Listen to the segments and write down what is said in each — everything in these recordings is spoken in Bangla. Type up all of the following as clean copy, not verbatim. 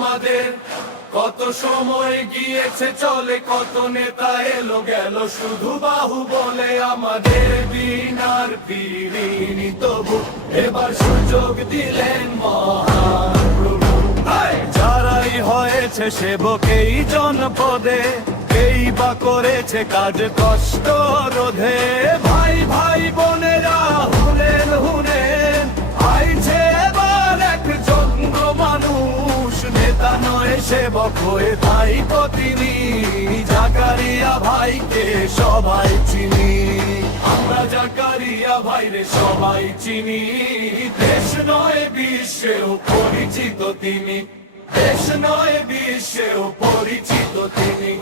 আমাদের। কত সময় গিয়েছে চলে, কত নেতা এলো গেল, শুধু বাহু বলে আমাদের বিনার বিলীনি তবু এবার সুযোগ দিলেন মহাপ্রভু। যারাই হয়েছে সেবক এই জনপদে, এই বা করেছে কাজ কষ্ট রোধে। ভাই ভাই বোনেরা হুনেন হুনেন, আইছে এবার এক যোগ্য মানুষ, নেতা নয় সেবক হয়ে তাই তিনি। জাকারিয়া ভাইকে সবাই চিনি, আমরা জাকারিয়া ভাইরে সবাই চিনি। দেশ নয় বিশ্বেও পরিচিত তিনি, দেশ নয় বিশ্বেও পরিচিত তিনি।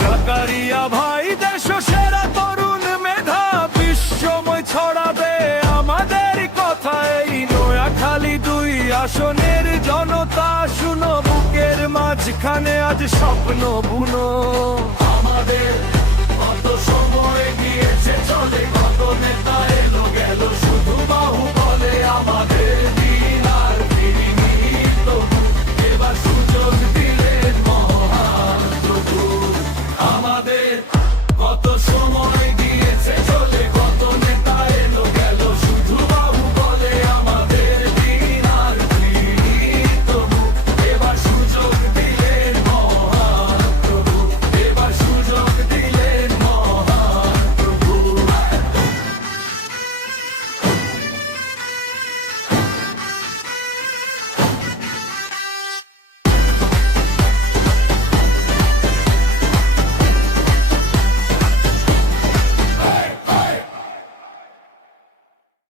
জাকারিয়া ভাই দেশ সেরা তরুণ মেধা, বিশ্বময় ছড়াবে আমাদের কথা। এই নোয়াখালী 2 আসনের জনতা শুনো, বুকের মাঝখানে আজ স্বপ্ন বুনো আমাদের।